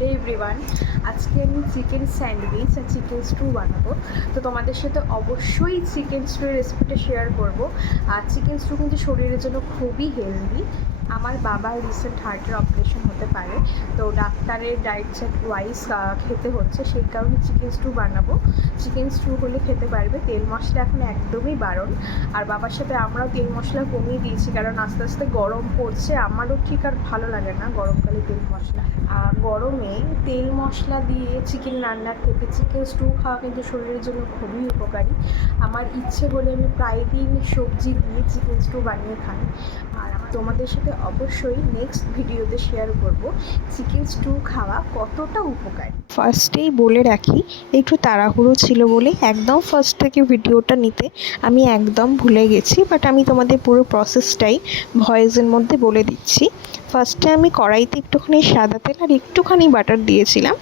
Hello everyone, আজকে আমি chicken sandwich আর চিকেন স্টু বানাবো। তো তোমাদের সাথে অবশ্যই চিকেন স্টুর রেসিপিটা শেয়ার করব। আর চিকেন স্টু কিন্তু শরীরের জন্য খুবই হেলদি আমার বাবার রিসেন্ট হার্টের অপারেশন হতে পারে, তো ডাক্তারের ডায়েট চার্ট ওয়াইজ খেতে হচ্ছে। সেই কারণে চিকেন স্টু বানাবো। চিকেন স্টু হলে খেতে পারবে। তেল মশলা এখন একদমই বারণ। আর বাবার সাথে আমরাও তেল মশলা কমিয়ে দিয়েছি, কারণ আস্তে আস্তে গরম পড়ছে। আমারও ঠিক আর ভালো লাগে না গরমকালে তেল মশলা। আর গরমে তেল মশলা দিয়ে চিকেন রান্নার থেকে চিকেন স্টু খাওয়া কিন্তু শরীরের জন্য খুবই উপকারী। আমার ইচ্ছে হলে আমি প্রায় দিন সবজি দিয়ে চিকেন স্টু বানিয়ে খাই। আর আমার তোমাদের সাথে অবশ্যই নেক্সট ভিডিওতে শেয়ার করব চিকেন স্টু খাওয়া কতটা উপকার। ফার্স্টেই বলে রাখি, একটু তাড়াহুড়ো ছিল বলে একদম ফার্স্ট থেকে ভিডিওটা নিতে আমি একদম ভুলে গেছি বাট আমি তোমাদের পুরো প্রসেসটাই ভয়েসের মধ্যে বলে দিচ্ছি। ফার্স্টে আমি কড়াইতে একটুখানি সাদা তেল আর একটুখানি বাটার দিয়েছিলাম।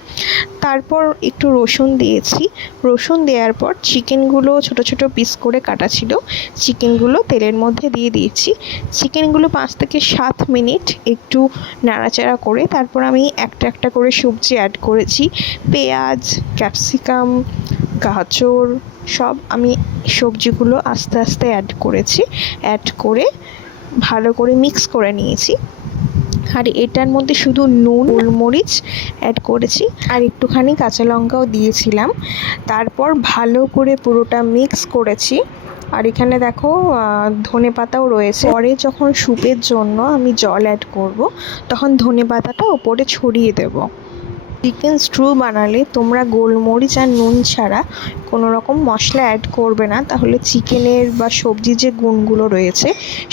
তারপর একটু রসুন দিয়েছি। রসুন দেওয়ার পর চিকেনগুলো ছোট ছোট পিস করে কাটা ছিল। চিকেনগুলো তেলের মধ্যে দিয়ে দিয়েছি। চিকেনগুলো পাঁচ থেকে সাত মিনিট একটু নাড়াচাড়া করে তারপর আমি একটা একটা করে সবজি অ্যাড করেছি। পেঁয়াজ ক্যাপসিকাম গাজর সব আমি সবজিগুলো আস্তে আস্তে অ্যাড করেছি। অ্যাড করে ভালো করে মিক্স করে নিয়েছি। আর এটার মধ্যে শুধু নুন, গোলমরিচ অ্যাড করেছি। আর একটুখানি কাঁচা লঙ্কাও দিয়েছিলাম। তারপর ভালো করে পুরোটা মিক্স করেছি। আর এখানে দেখো ধনে পাতাও রয়েছে। পরে যখন স্যুপের জন্য আমি জল অ্যাড করব, তখন ধনে পাতাটা ওপরে ছড়িয়ে দেবো। চিকেন স্ট্রু বানালে তোমরা গোলমরিচ আর নুন ছাড়া কোনো রকম মশলা অ্যাড করবে না। তাহলে চিকেনের বা সবজির যে গুণগুলো রয়েছে,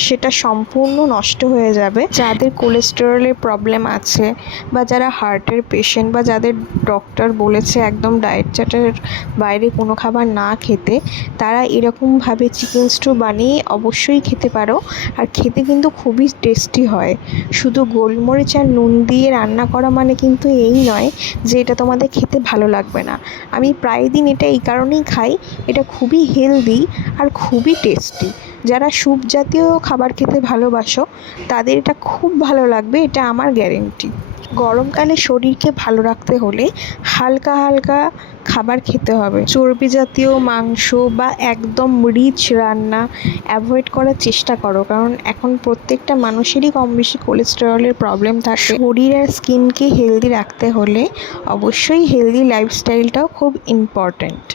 সেটা সম্পূর্ণ নষ্ট হয়ে যাবে। যাদের কোলেস্টেরলের প্রবলেম আছে বা যারা হার্টের পেশেন্ট বা যাদের ডক্টর বলেছে একদম ডায়েট চার্টের বাইরে কোনো খাবার না খেতে, তারা এরকমভাবে চিকেন স্ট্রু বানিয়ে অবশ্যই খেতে পারো। আর খেতে কিন্তু খুবই টেস্টি হয়। শুধু গোলমরিচ আর নুন দিয়ে রান্না করা মানে কিন্তু এই নয় যে এটা তোমাদের খেতে ভালো লাগবে না। আমি প্রায় দিন এটা এই কারণেই খাই, এটা খুবই হেলদি আর খুবই টেস্টি যারা স্যুপ জাতীয় খাবার খেতে ভালোবাসো, তাদের এটা খুব ভালো লাগবে, এটা আমার গ্যারেন্টি গরমকালে শরীরকে ভালো রাখতে হলে হালকা হালকা খাবার খেতে হবে। চর্বি জাতীয় মাংস বা একদম রিচ রান্না অ্যাভয়েড করার চেষ্টা করো, কারণ এখন প্রত্যেকটা মানুষেরই কম বেশি কোলেস্টেরলের প্রবলেম থাকে। শরীর আর স্কিনকে হেলদি রাখতে হলে অবশ্যই হেলদি লাইফস্টাইলটাও খুব ইম্পর্ট্যান্ট।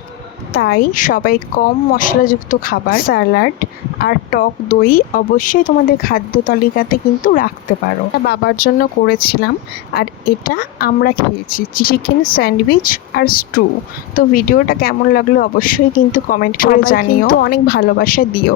তাই সবাই কম মশলাযুক্ত খাবার স্যালাড আর টক দই অবশ্যই তোমাদের খাদ্য তালিকাতে কিন্তু রাখতে পারো। বাবার জন্য করেছিলাম আর এটা আমরা খেয়েছি চিকেন স্যান্ডউইচ আর স্ট্রু তো ভিডিওটা কেমন লাগল অবশ্যই কিন্তু কমেন্ট করে জানিও। অনেক ভালোবাসা দিও।